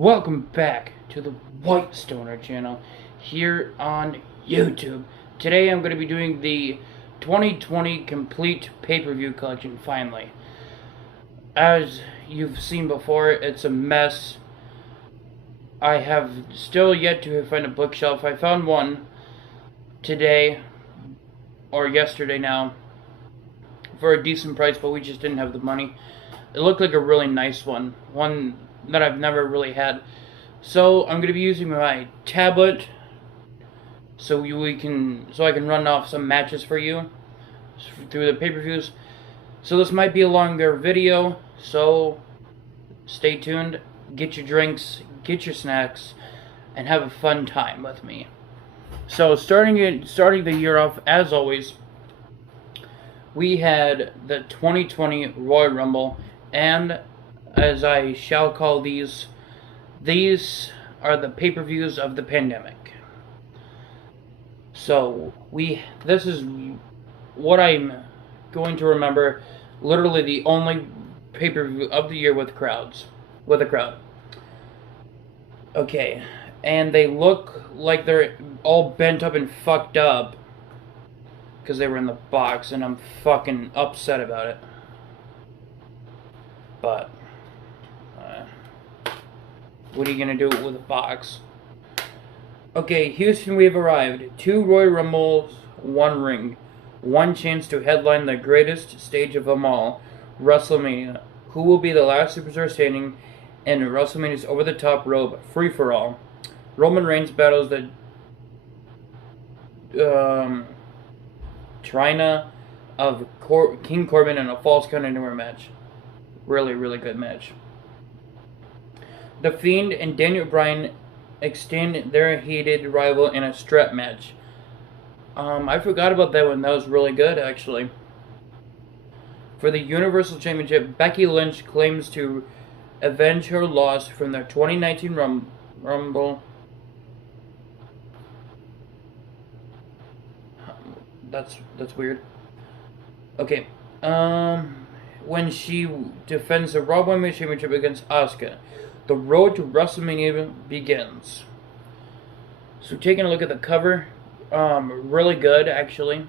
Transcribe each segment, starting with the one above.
Welcome back to the White Stoner channel here on YouTube. Today I'm going to be doing the 2020 complete pay-per-view collection finally. As you've seen before, it's a mess. I have still yet to find a bookshelf. I found one today, or yesterday now, for a decent price, but we just didn't have the money. It looked like a really nice one that I've never really had. So I'm going to be using my tablet so I can run off some matches for you through the pay-per-views. So this might be a longer video, so stay tuned, get your drinks, get your snacks, and have a fun time with me. So starting the year off, as always, we had the 2020 Royal Rumble, and as I shall call these are the pay-per-views of the pandemic. So this is what I'm going to remember, literally the only pay-per-view of the year with a crowd. Okay, and they look like they're all bent up and fucked up because they were in the box, and I'm fucking upset about it. But what are you gonna do with a box? Okay, Houston, we've arrived. 2 Royal Rumbles, 1 ring. 1 chance to headline the greatest stage of them all, WrestleMania. Who will be the last superstar standing in WrestleMania's over-the-top rope free-for-all? Roman Reigns battles the Trina of King Corbin in a false count anywhere match. Really, really good match. The Fiend and Daniel Bryan extend their hated rival in a strap match. I forgot about that one. That was really good, actually. For the Universal Championship, Becky Lynch claims to avenge her loss from the 2019 Rumble. That's weird. Okay. When she defends the Raw Women's Championship against Asuka. The road to WrestleMania begins. So taking a look at the cover, really good actually.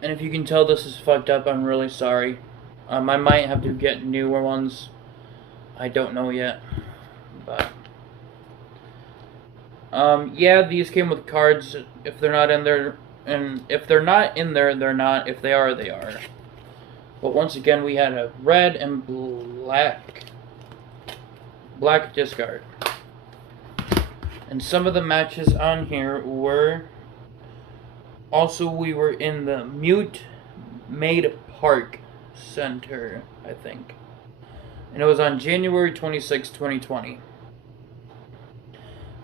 And if you can tell this is fucked up, I'm really sorry. I might have to get newer ones. I don't know yet. But yeah, these came with cards. If they're not in there, and if they're not in there, they're not. If they are, they are. But once again, we had a red and black discard. And some of the matches on here were... Also, we were in the Mute Maid Park Center, I think. And it was on January 26, 2020.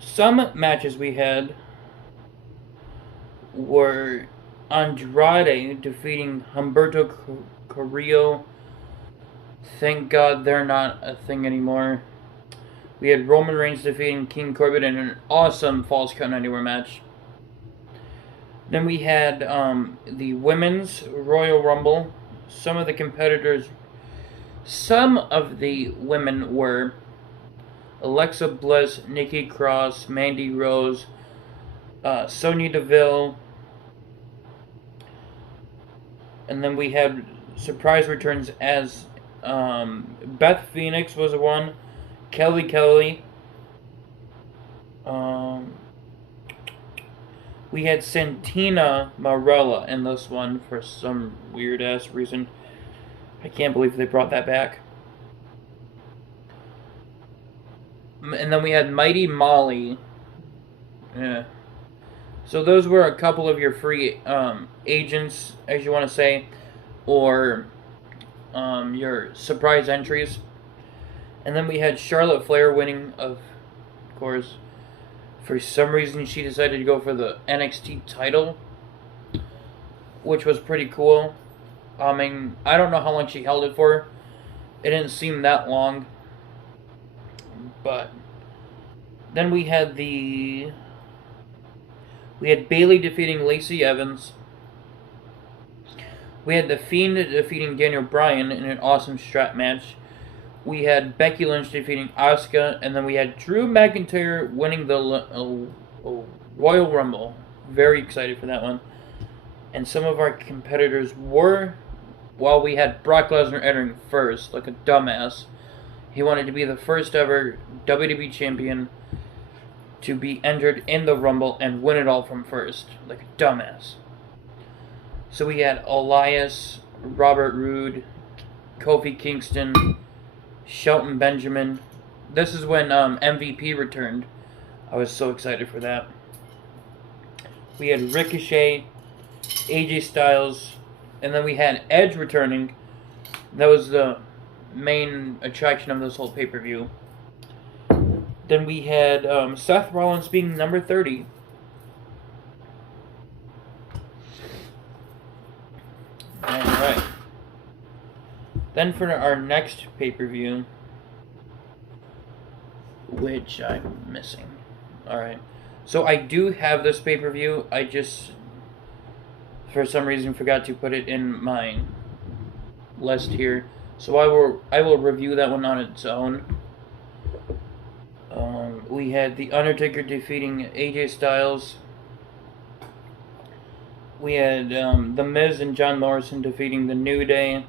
Some matches we had were Andrade defeating Humberto Carrillo. Thank God they're not a thing anymore. We had Roman Reigns defeating King Corbin in an awesome Falls Count Anywhere match. Then we had the Women's Royal Rumble. Some of the women were Alexa Bliss, Nikki Cross, Mandy Rose, Sonya Deville. And then we had surprise returns as Beth Phoenix was one, Kelly. We had Santina Marella in this one for some weird ass reason. I can't believe they brought that back. And then we had Mighty Molly. Yeah. So those were a couple of your free agents, as you want to say, or your surprise entries. And then we had Charlotte Flair winning, of course. For some reason, she decided to go for the NXT title, which was pretty cool. I mean, I don't know how long she held it for. It didn't seem that long. But then we had Bayley defeating Lacey Evans. We had The Fiend defeating Daniel Bryan in an awesome strap match. we had Becky Lynch defeating Asuka, and then we had Drew McIntyre winning the Royal Rumble. Very excited for that one. And some of our competitors were, while we had Brock Lesnar entering first, like a dumbass. He wanted to be the first ever WWE champion to be entered in the Rumble and win it all from first, like a dumbass. So we had Elias, Robert Roode, Kofi Kingston, Shelton Benjamin. This is when MVP returned. I was so excited for that. We had Ricochet, AJ Styles, and then we had Edge returning. That was the main attraction of this whole pay-per-view. Then we had Seth Rollins being number 30. Alright. Then for our next pay-per-view, which I'm missing. Alright. So I do have this pay-per-view. I just, for some reason, forgot to put it in my list here. So I will review that one on its own. We had The Undertaker defeating AJ Styles. We had The Miz and John Morrison defeating The New Day.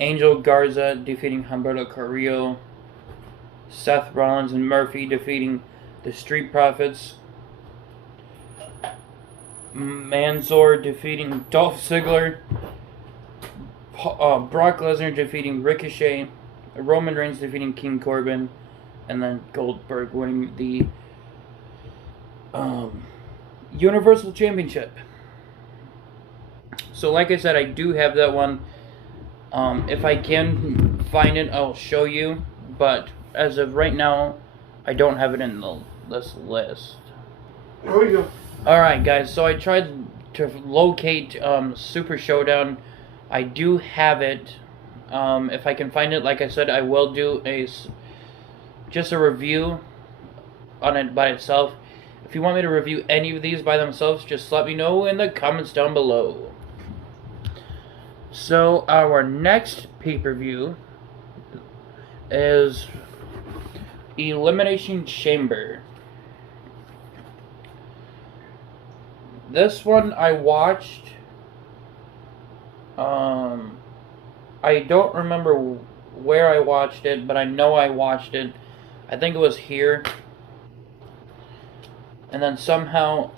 Angel Garza defeating Humberto Carrillo. Seth Rollins and Murphy defeating the Street Profits. Mansoor defeating Dolph Ziggler. Brock Lesnar defeating Ricochet. Roman Reigns defeating King Corbin. And then Goldberg winning the Universal Championship. So like I said, I do have that one. If I can find it, I'll show you. But as of right now, I don't have it in this list. There we go. Alright guys, so I tried to locate Super Showdown. I do have it. If I can find it, like I said, I will do just a review on it by itself. If you want me to review any of these by themselves, just let me know in the comments down below. So our next pay-per-view is Elimination Chamber. This one I watched. I don't remember where I watched it, but I know I watched it. I think it was here. And then somehow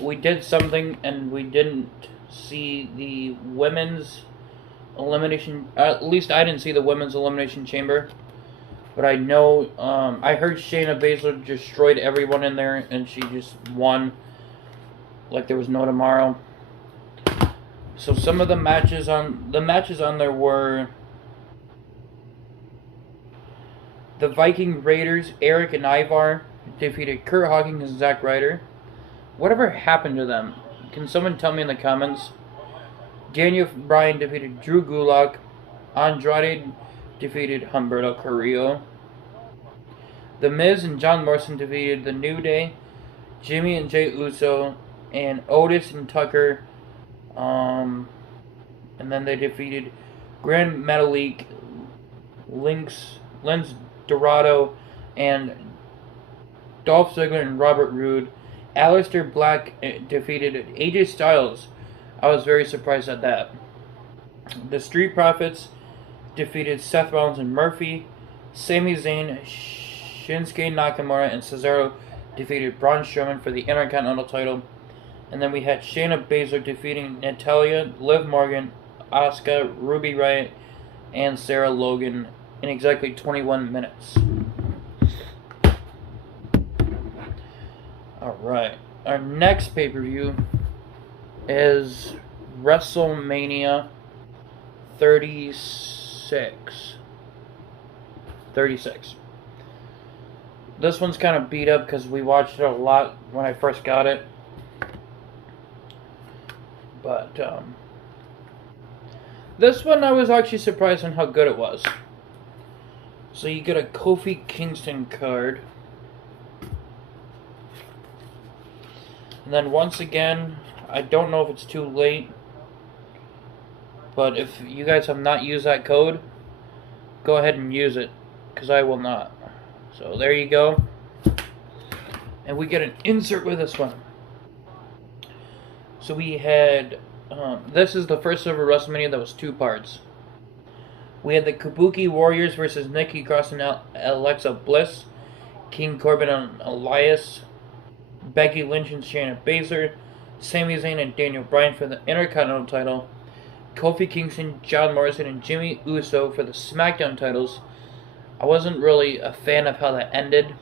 we did something and we didn't see the women's elimination. At least I didn't see the women's elimination chamber. But I know I heard Shayna Baszler destroyed everyone in there and she just won like there was no tomorrow. So some of the matches on there were the Viking Raiders, Eric and Ivar defeated Kurt Hawkins and Zack Ryder. Whatever happened to them? Can someone tell me in the comments? Daniel Bryan defeated Drew Gulak. Andrade defeated Humberto Carrillo. The Miz and John Morrison defeated The New Day. Jimmy and Jey Uso. And Otis and Tucker. And then they defeated Grand Metalik, Lince Dorado, and Dolph Ziggler and Robert Roode. Aleister Black defeated AJ Styles. I was very surprised at that. The Street Profits defeated Seth Rollins and Murphy. Sami Zayn, Shinsuke Nakamura, and Cesaro defeated Braun Strowman for the Intercontinental title. And then we had Shayna Baszler defeating Natalya, Liv Morgan, Asuka, Ruby Riott, and Sarah Logan in exactly 21 minutes. Alright, our next pay-per-view is WrestleMania 36. This one's kind of beat up because we watched it a lot when I first got it. But, this one I was actually surprised on how good it was. So you get a Kofi Kingston card. And then once again, I don't know if it's too late, but if you guys have not used that code, go ahead and use it, because I will not. So there you go. And we get an insert with this one. So we had, this is the first ever WrestleMania that was 2 parts. We had the Kabuki Warriors versus Nikki Cross and Alexa Bliss, King Corbin and Elias, Becky Lynch and Shayna Baszler, Sami Zayn and Daniel Bryan for the Intercontinental title, Kofi Kingston, John Morrison, and Jimmy Uso for the SmackDown titles. I wasn't really a fan of how that ended.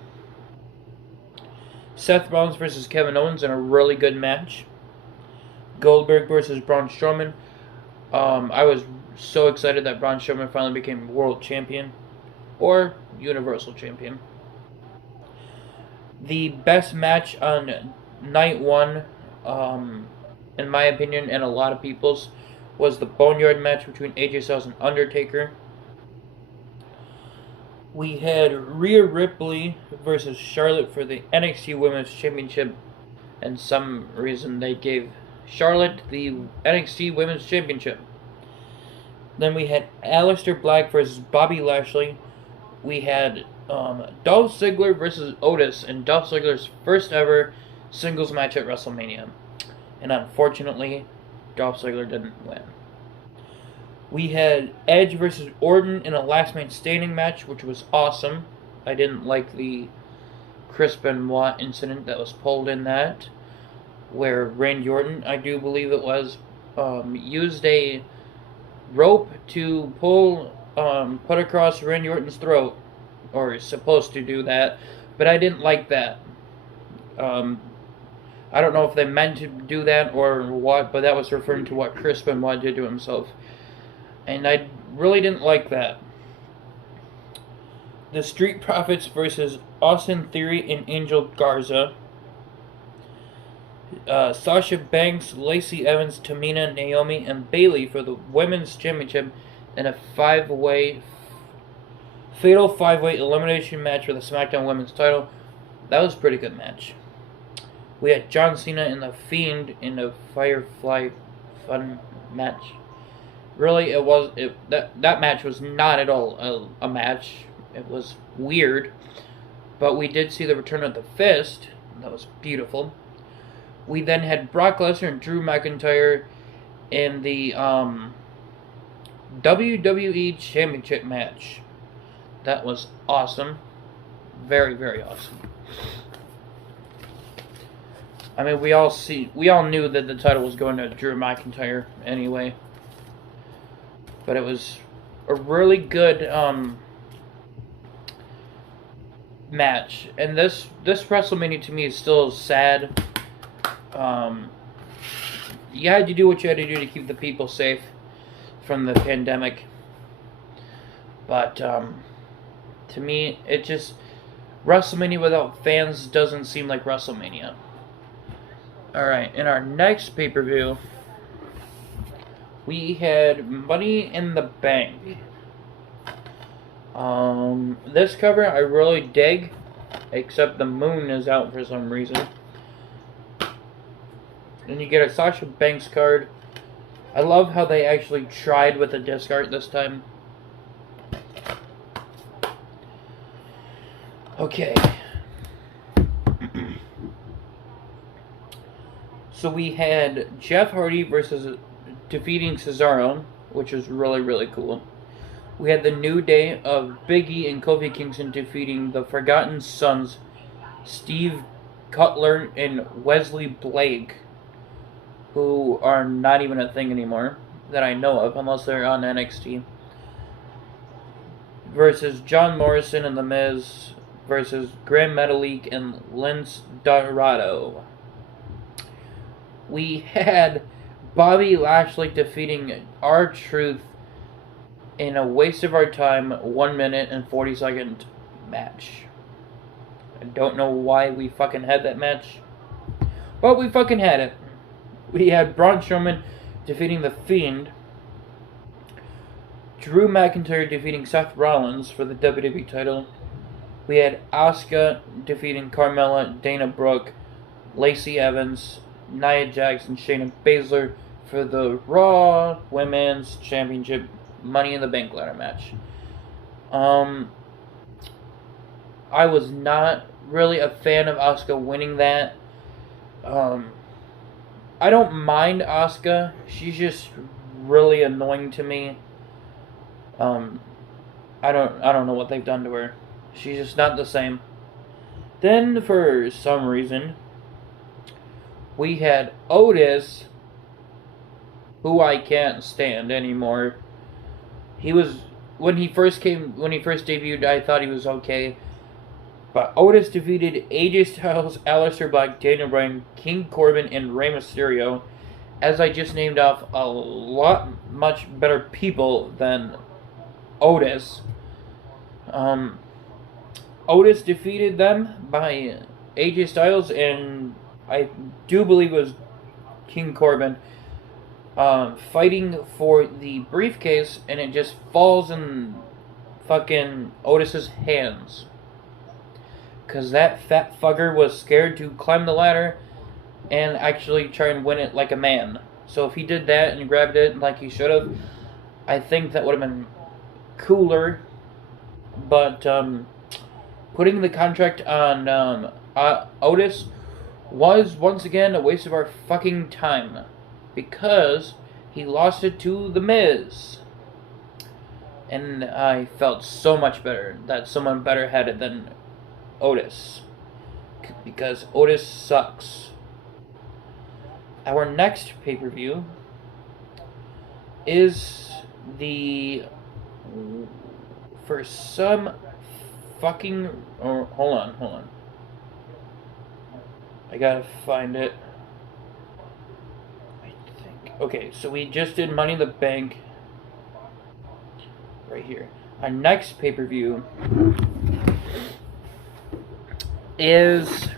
Seth Rollins versus Kevin Owens in a really good match. Goldberg versus Braun Strowman. I was so excited that Braun Strowman finally became World Champion. Or Universal Champion. The best match on night 1, in my opinion and a lot of people's, was the Boneyard match between AJ Styles and Undertaker. We had Rhea Ripley versus Charlotte for the NXT Women's Championship, and some reason they gave Charlotte the NXT Women's Championship. Then we had Aleister Black versus Bobby Lashley. We had Dolph Ziggler versus Otis in Dolph Ziggler's first ever singles match at WrestleMania. And unfortunately, Dolph Ziggler didn't win. We had Edge versus Orton in a last man standing match, which was awesome. I didn't like the Chris Benoit incident that was pulled in that, where Randy Orton, I do believe it was, used a rope to put across Randy Orton's throat, or is supposed to do that, but I didn't like that. I don't know if they meant to do that or what, but that was referring to what Chris Benoit did to himself. And I really didn't like that. The Street Profits versus Austin Theory and Angel Garza. Sasha Banks, Lacey Evans, Tamina, Naomi, and Bayley for the Women's Championship in a fatal 5-way elimination match for the SmackDown Women's title. That was a pretty good match. We had John Cena and The Fiend in a Firefly Fun match. Really, that match was not at all a match. It was weird. But we did see the return of the Fist. That was beautiful. We then had Brock Lesnar and Drew McIntyre in the WWE Championship match. That was awesome. Very, very awesome. I mean, we all knew that the title was going to Drew McIntyre anyway. But it was a really good match. And this WrestleMania to me is still sad. You had to do what you had to do to keep the people safe from the pandemic. But to me, it just, WrestleMania without fans doesn't seem like WrestleMania. Alright, in our next pay-per-view, we had Money in the Bank. This cover I really dig, except the moon is out for some reason. And you get a Sasha Banks card. I love how they actually tried with the disc art this time. Okay. So we had Jeff Hardy versus defeating Cesaro, which was really, really cool. We had the New Day of Big E and Kofi Kingston defeating the Forgotten Sons, Steve Cutler and Wesley Blake, who are not even a thing anymore that I know of, unless they're on NXT, versus John Morrison and The Miz versus Gran Metalik and Lince Dorado. We had Bobby Lashley defeating R-Truth in a waste of our time 1 minute and 40 second match. I don't know why we fucking had that match, but we fucking had it. We had Braun Strowman defeating The Fiend, Drew McIntyre defeating Seth Rollins for the WWE title. We had Asuka defeating Carmella, Dana Brooke, Lacey Evans, Nia Jax, and Shayna Baszler for the Raw Women's Championship Money in the Bank ladder match. I was not really a fan of Asuka winning that. I don't mind Asuka. She's just really annoying to me. I don't know what they've done to her. She's just not the same. Then for some reason we had Otis, who I can't stand anymore. He was when he first debuted, I thought he was okay. But Otis defeated AJ Styles, Aleister Black, Daniel Bryan, King Corbin, and Rey Mysterio, as I just named off a lot much better people than Otis. Otis defeated them by AJ Styles and I do believe it was King Corbin fighting for the briefcase, and it just falls in fucking Otis's hands. Because that fat fucker was scared to climb the ladder and actually try and win it like a man. So if he did that and grabbed it like he should have, I think that would have been cooler. But putting the contract on Otis was once again a waste of our fucking time. Because he lost it to The Miz. And I felt so much better that someone better had it than Otis, because Otis sucks. Our next pay-per-view is for some fucking hold on. I gotta find it. I think. Okay, so we just did Money in the Bank. Right here. Our next pay-per-view is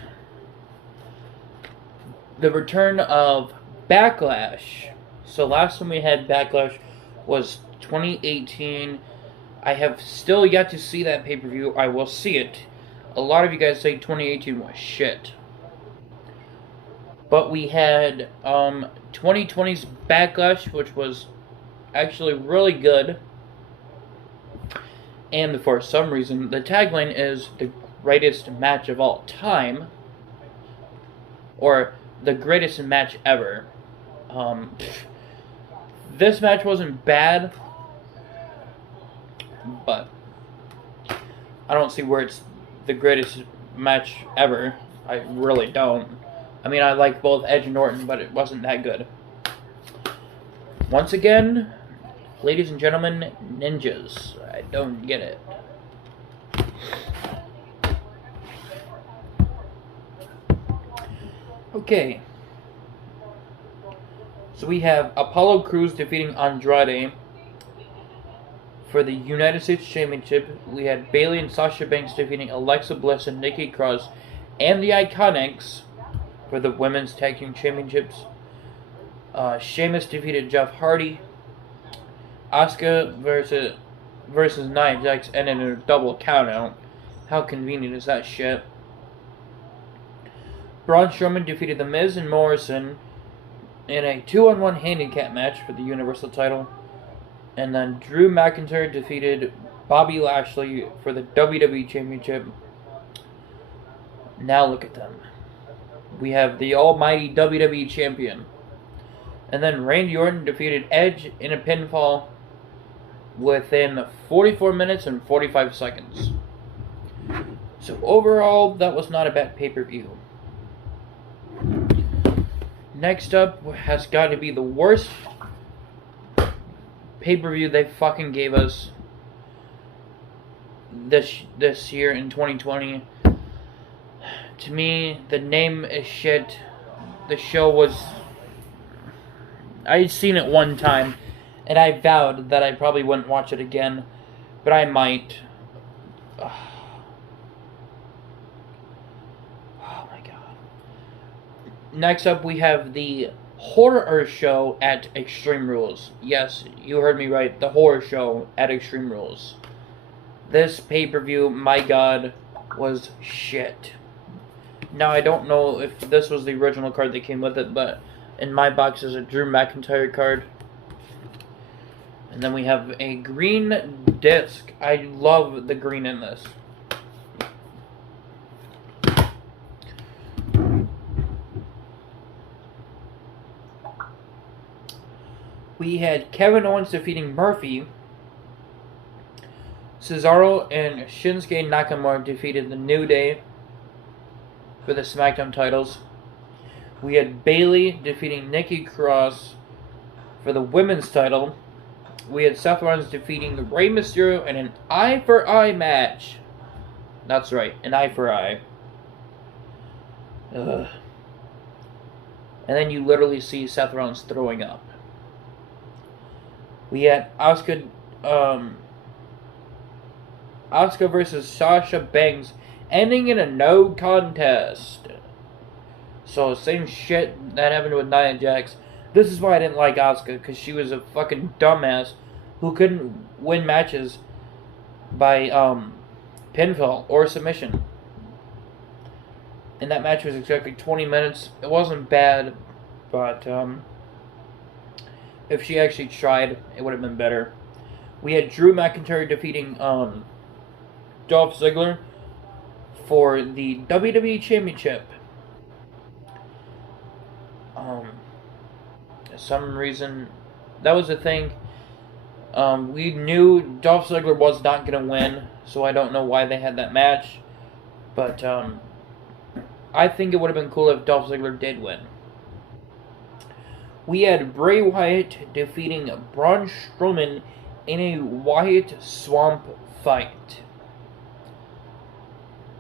the return of Backlash. So last time we had Backlash was 2018. I have still yet to see that pay-per-view. I will see it. A lot of you guys say 2018 was shit. But we had 2020's Backlash, which was actually really good. And for some reason, the tagline is the greatest match of all time, or the greatest match ever. This match wasn't bad, but I don't see where it's the greatest match ever. I really don't. I mean, I like both Edge and Orton, but it wasn't that good. Once again, ladies and gentlemen, ninjas. I don't get it. Okay. So we have Apollo Crews defeating Andrade for the United States Championship. We had Bayley and Sasha Banks defeating Alexa Bliss and Nikki Cross and the Iconics for the Women's Tag Team Championships. Sheamus defeated Jeff Hardy. Asuka versus Nia Jax ended in a double countout. How convenient is that shit? Braun Strowman defeated The Miz and Morrison in a 2-on-1 handicap match for the Universal title. And then Drew McIntyre defeated Bobby Lashley for the WWE Championship. Now look at them. We have the almighty WWE Champion. And then Randy Orton defeated Edge in a pinfall within 44 minutes and 45 seconds. So overall, that was not a bad pay-per-view. Next up has got to be the worst pay-per-view they fucking gave us this year in 2020. To me, the name is shit. The show was... I'd seen it one time, and I vowed that I probably wouldn't watch it again, but I might. Oh my god. Next up, we have the horror show at Extreme Rules. Yes, you heard me right. The horror show at Extreme Rules. This pay-per-view, my god, was shit. Now, I don't know if this was the original card that came with it, but in my box is a Drew McIntyre card. And then we have a green disc. I love the green in this. We had Kevin Owens defeating Murphy. Cesaro and Shinsuke Nakamura defeated the New Day for the SmackDown titles. We had Bayley defeating Nikki Cross for the women's title. We had Seth Rollins defeating Rey Mysterio in an eye-for-eye match. That's right, an eye-for-eye. Ugh. And then you literally see Seth Rollins throwing up. We had Asuka versus Sasha Banks ending in a no contest. So, same shit that happened with Nia Jax. This is why I didn't like Asuka, because she was a fucking dumbass who couldn't win matches by pinfall or submission. And that match was exactly 20 minutes. It wasn't bad, but if she actually tried, it would have been better. We had Drew McIntyre defeating Dolph Ziggler for the WWE Championship. Some reason that was the thing. We knew Dolph Ziggler was not going to win, so I don't know why they had that match. But I think it would have been cool if Dolph Ziggler did win. We had Bray Wyatt defeating Braun Strowman in a Wyatt Swamp fight.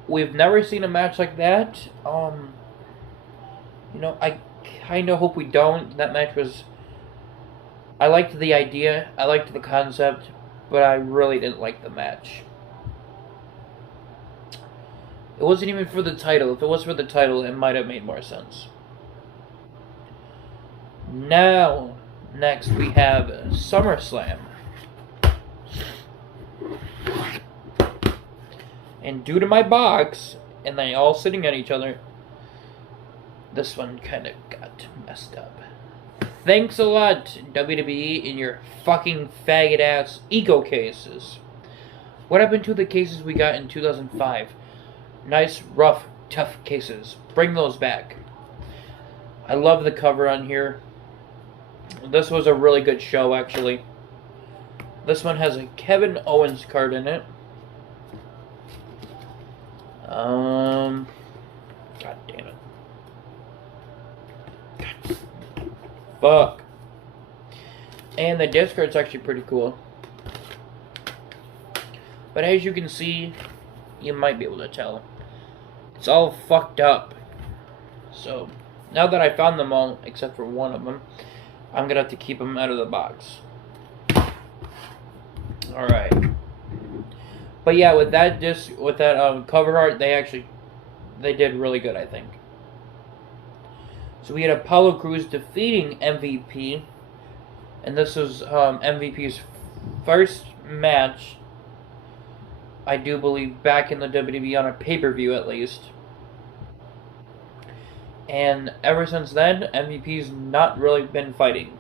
We've never seen a match like that. I kind of hope we don't. That match was... I liked the idea, I liked the concept, but I really didn't like the match. It wasn't even for the title. If it was for the title, it might have made more sense. Now, next we have SummerSlam. And due to my box, and they all sitting on each other, this one kind of got messed up. Thanks a lot, WWE, and your fucking faggot-ass eco cases. What happened to the cases we got in 2005? Nice, rough, tough cases. Bring those back. I love the cover on here. This was a really good show, actually. This one has a Kevin Owens card in it. God damn it. God. Fuck. And the disc art's actually pretty cool. But as you can see, you might be able to tell, it's all fucked up. So, now that I found them all, except for one of them, I'm gonna have to keep them out of the box. Alright. But yeah, with that disc, with that cover art, they did really good, I think. So we had Apollo Crews defeating MVP, and this was MVP's first match, I do believe, back in the WWE on a pay-per-view at least. And ever since then, MVP's not really been fighting.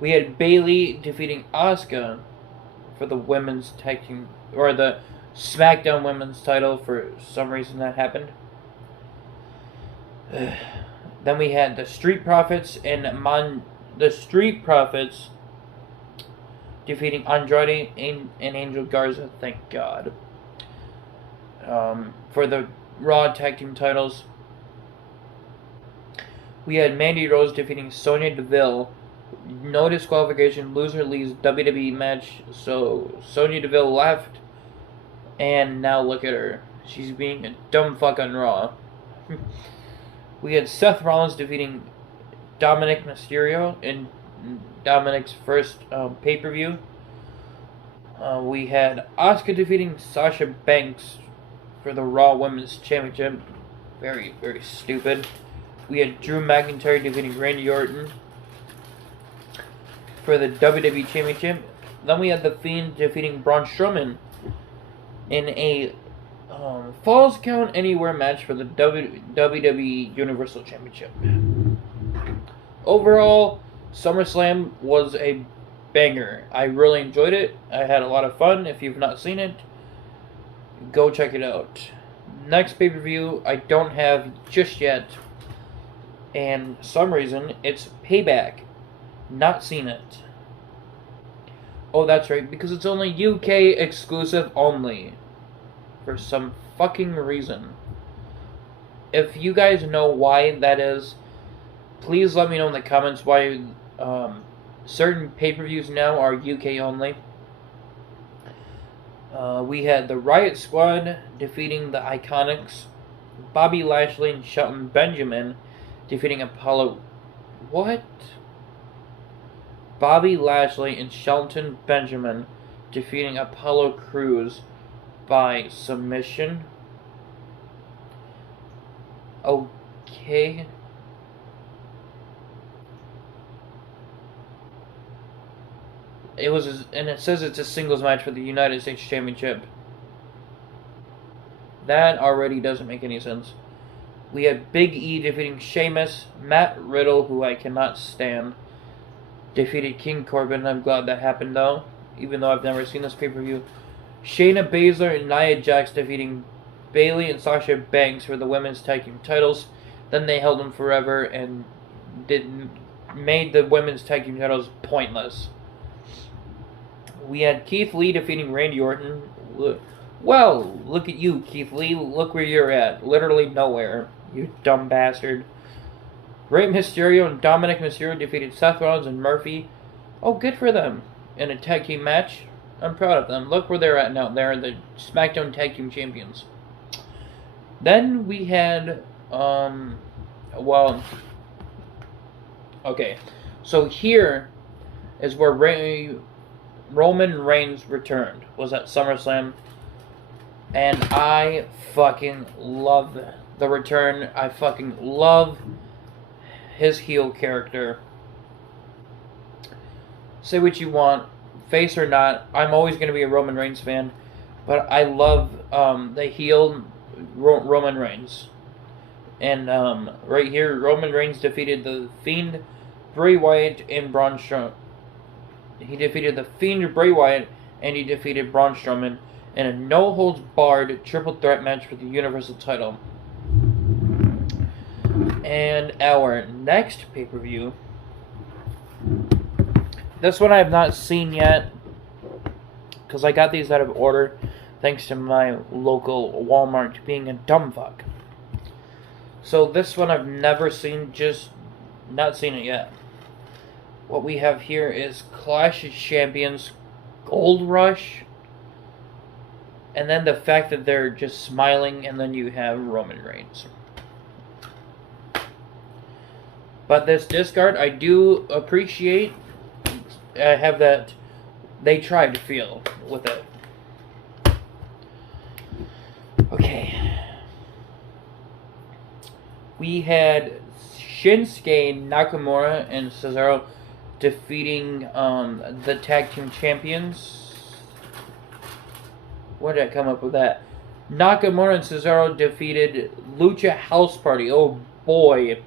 We had Bayley defeating Asuka for the women's tag team, or the SmackDown women's title. For some reason that happened. Then we had the Street Profits and the Street Profits defeating Andrade and Angel Garza, thank God, for the Raw tag team titles. We had Mandy Rose defeating Sonya Deville. No disqualification, loser leaves WWE match. So Sonya Deville left, and now look at her. She's being a dumb fuck on Raw. We had Seth Rollins defeating Dominic Mysterio in Dominic's first pay-per-view. We had Asuka defeating Sasha Banks for the Raw Women's Championship. Very, very stupid. We had Drew McIntyre defeating Randy Orton for the WWE Championship. Then we had The Fiend defeating Braun Strowman in a Falls Count Anywhere match for the WWE Universal Championship. Overall, SummerSlam was a banger. I really enjoyed it. I had a lot of fun. If you've not seen it, go check it out. Next pay-per-view I don't have just yet, and for some reason it's Payback. Not seen it. Oh, that's right, because it's only UK exclusive only. For some fucking reason. If you guys know why that is, please let me know in the comments why certain pay-per-views now are UK only. We had the Riot Squad defeating the Iconics, Bobby Lashley and Shelton Benjamin defeating Apollo... What? Bobby Lashley and Shelton Benjamin defeating Apollo Crews by submission. Okay. It was, and it says it's a singles match for the United States Championship. That already doesn't make any sense. We had Big E defeating Sheamus. Matt Riddle, who I cannot stand, defeated King Corbin. I'm glad that happened though, even though I've never seen this pay-per-view. Shayna Baszler and Nia Jax defeating Bayley and Sasha Banks for the women's tag team titles. Then they held them forever and made the women's tag team titles pointless. We had Keith Lee defeating Randy Orton. Well, look at you, Keith Lee. Look where you're at. Literally nowhere, you dumb bastard. Rey Mysterio and Dominic Mysterio defeated Seth Rollins and Murphy. Oh, good for them. In a tag team match. I'm proud of them. Look where they're at now. They're the SmackDown Tag Team Champions. Then we had, well, okay. So here is where Roman Reigns returned. Was at SummerSlam. And I fucking love the return. I fucking love his heel character. Say what you want, face or not, I'm always going to be a Roman Reigns fan, but I love the heel Roman Reigns. And right here, Roman Reigns defeated the Fiend Bray Wyatt and Braun Strowman. He defeated the Fiend Bray Wyatt and he defeated Braun Strowman in a no-holds-barred triple threat match for the Universal title. And our next pay-per-view, this one I have not seen yet, because I got these out of order, thanks to my local Walmart being a dumb fuck. So this one I've never seen, just not seen it yet. What we have here is Clash of Champions Gold Rush, and then the fact that they're just smiling, and then you have Roman Reigns. But this discard, I do appreciate. I have that they tried to feel with it. Okay. We had Shinsuke Nakamura and Cesaro defeating the tag team champions. Where did I come up with that? Nakamura and Cesaro defeated Lucha House Party. Oh boy.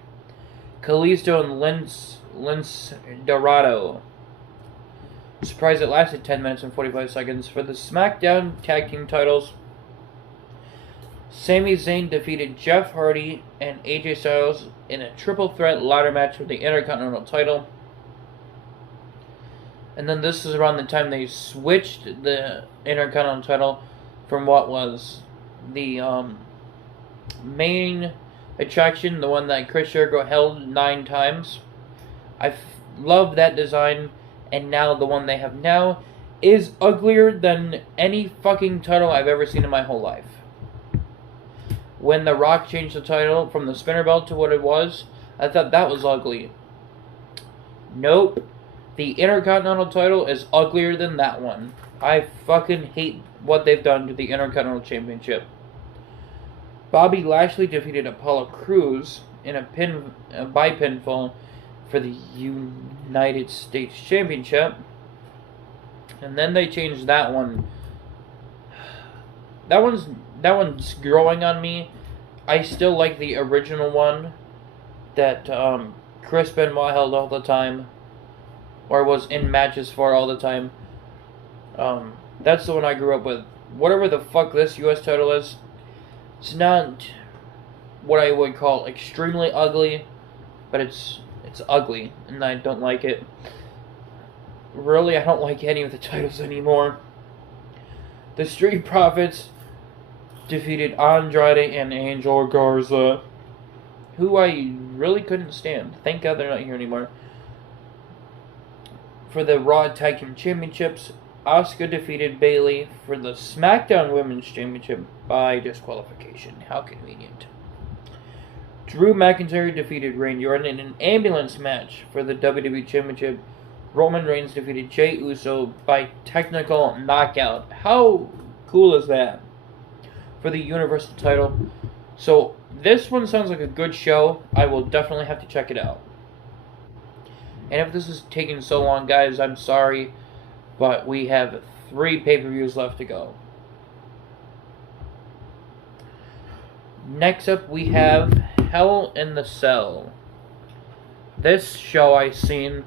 Kalisto and Lince Dorado. Surprised it lasted 10 minutes and 45 seconds. For the SmackDown Tag Team titles, Sami Zayn defeated Jeff Hardy and AJ Styles in a triple threat ladder match for the Intercontinental title. And then this is around the time they switched the Intercontinental title from what was the main attraction, the one that Chris Jericho held 9 times. I love that design, and now the one they have now is uglier than any fucking title I've ever seen in my whole life. When The Rock changed the title from the spinner belt to what it was, I thought that was ugly. Nope. The Intercontinental title is uglier than that one. I fucking hate what they've done to the Intercontinental Championship. Bobby Lashley defeated Apollo Crews in by pinfall for the United States Championship. And then they changed that one. That one's growing on me. I still like the original one that Chris Benoit held all the time. or was in matches for all the time. That's the one I grew up with. Whatever the fuck this U.S. title is, it's not what I would call extremely ugly, but it's ugly, and I don't like it. Really, I don't like any of the titles anymore. The Street Profits defeated Andrade and Angel Garza, who I really couldn't stand. Thank God they're not here anymore. For the Raw Tag Team Championships, Asuka defeated Bayley for the SmackDown Women's Championship by disqualification. How convenient. Drew McIntyre defeated Randy Orton in an ambulance match for the WWE Championship. Roman Reigns defeated Jey Uso by technical knockout. How cool is that? For the Universal title. So, this one sounds like a good show. I will definitely have to check it out. And if this is taking so long, guys, I'm sorry. But we have 3 pay-per-views left to go. Next up, we have Hell in the Cell. This show I've seen,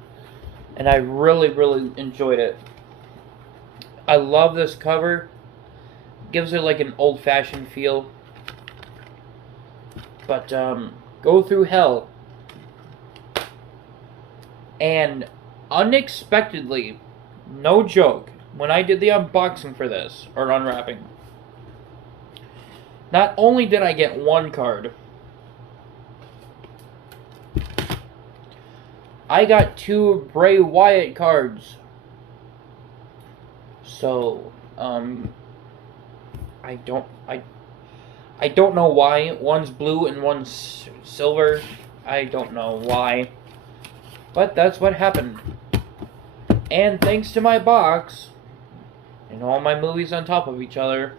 and I really, really enjoyed it. I love this cover. Gives it like an old-fashioned feel. But, go through hell. And unexpectedly, no joke, when I did the unboxing for this, or unwrapping, not only did I get 1 card, I got 2 Bray Wyatt cards. So, I don't know why. One's blue and one's silver. I don't know why. But that's what happened. And thanks to my box, and all my movies on top of each other,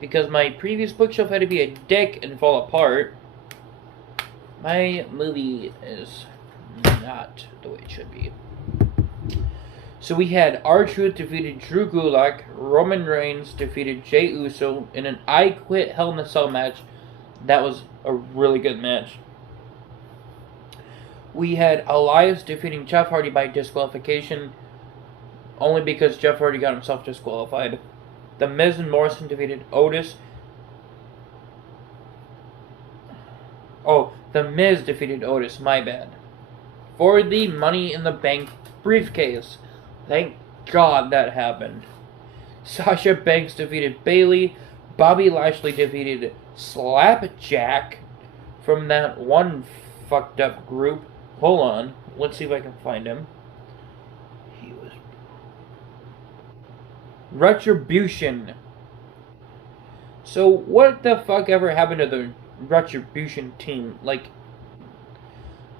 because my previous bookshelf had to be a dick and fall apart, my movie is not the way it should be. So we had R-Truth defeated Drew Gulak, Roman Reigns defeated Jey Uso in an I Quit Hell in a Cell match. That was a really good match. We had Elias defeating Jeff Hardy by disqualification, only because Jeff Hardy got himself disqualified. The Miz and Morrison defeated Otis. Oh, The Miz defeated Otis, my bad. For the Money in the Bank briefcase. Thank God that happened. Sasha Banks defeated Bayley. Bobby Lashley defeated Slapjack from that one fucked up group. Hold on. Let's see if I can find him. He was... Retribution. So, what the fuck ever happened to the Retribution team? Like,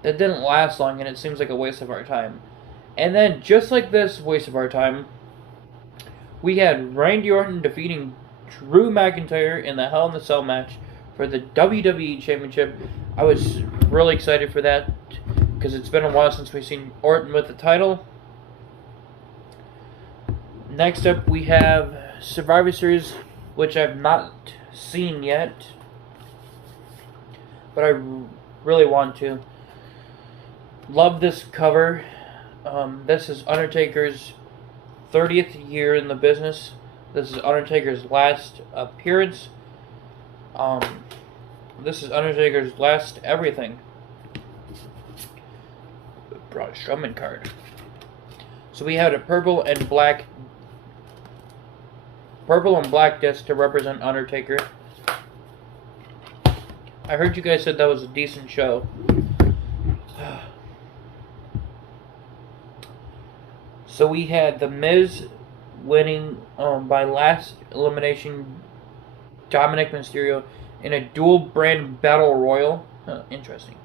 that didn't last long, and it seems like a waste of our time. And then, just like this waste of our time, we had Randy Orton defeating Drew McIntyre in the Hell in the Cell match for the WWE Championship. I was really excited for that, because it's been a while since we've seen Orton with the title. Next up, we have Survivor Series, which I've not seen yet, but I really want to. Love this cover. This is Undertaker's 30th year in the business. This is Undertaker's last appearance. This is Undertaker's last everything. Braun Strowman card. So we had a purple and black disc to represent Undertaker. I heard you guys said that was a decent show. So we had The Miz winning by last elimination Dominic Mysterio in a dual brand battle royal. Interesting.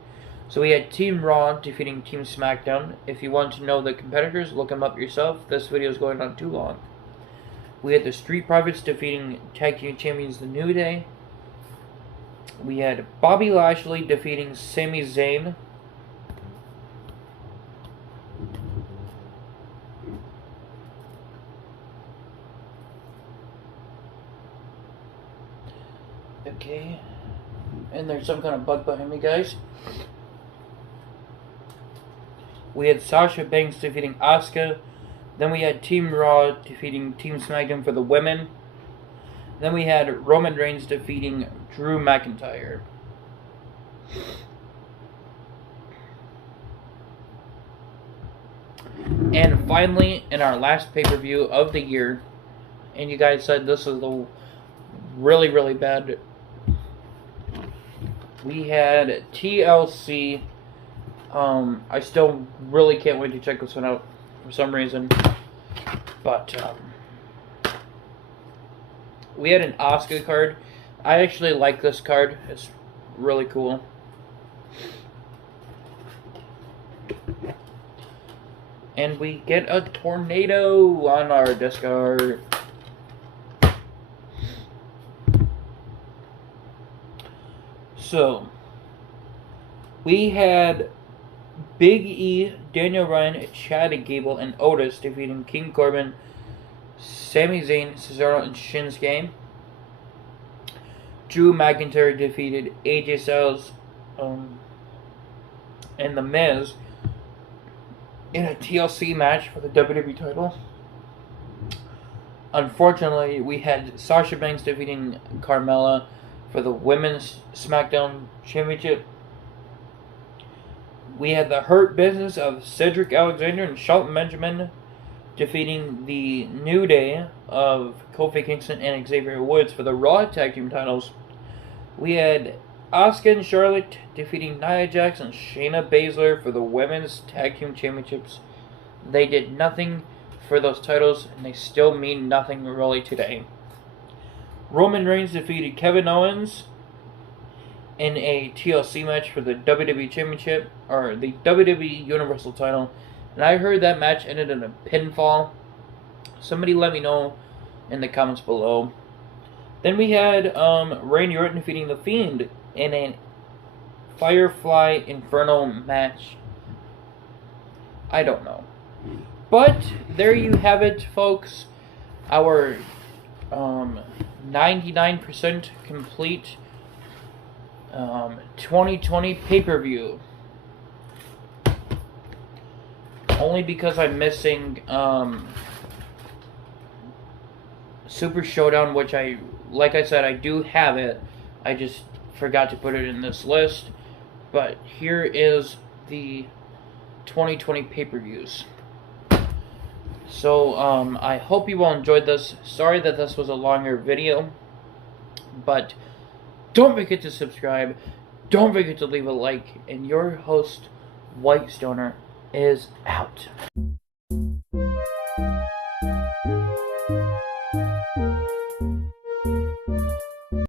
So we had Team Raw defeating Team SmackDown. If you want to know the competitors, look them up yourself. This video is going on too long. We had the Street Profits defeating Tag Team Champions The New Day. We had Bobby Lashley defeating Sami Zayn. Okay. And there's some kind of bug behind me, guys. We had Sasha Banks defeating Asuka. Then we had Team Raw defeating Team SmackDown for the women. Then we had Roman Reigns defeating Drew McIntyre. And finally, in our last pay-per-view of the year, and you guys said this is the really, really bad, we had TLC. I still really can't wait to check this one out for some reason. But, we had an Asuka card. I actually like this card. It's really cool. And we get a tornado on our discard. So, we had Big E, Daniel Bryan, Chad Gable, and Otis defeating King Corbin, Sami Zayn, Cesaro, and Shinsuke. Drew McIntyre defeated AJ Styles and The Miz in a TLC match for the WWE title. Unfortunately, we had Sasha Banks defeating Carmella for the Women's SmackDown Championship. We had the Hurt Business of Cedric Alexander and Shelton Benjamin defeating the New Day of Kofi Kingston and Xavier Woods for the Raw Tag Team titles. We had Asuka and Charlotte defeating Nia Jax and Shayna Baszler for the Women's Tag Team Championships. They did nothing for those titles, and they still mean nothing really today. Roman Reigns defeated Kevin Owens in a TLC match for the WWE Championship, or the WWE Universal title. And I heard that match ended in a pinfall. Somebody let me know in the comments below. Then we had Randy Orton defeating The Fiend in a Firefly Inferno match. I don't know. But there you have it, folks. Our 99% complete 2020 pay-per-view. Only because I'm missing Super Showdown, which like I said, I do have it. I just forgot to put it in this list. But here is the 2020 pay-per-views. So, I hope you all enjoyed this. Sorry that this was a longer video. But don't forget to subscribe. Don't forget to leave a like. And your host, White Stoner, is out.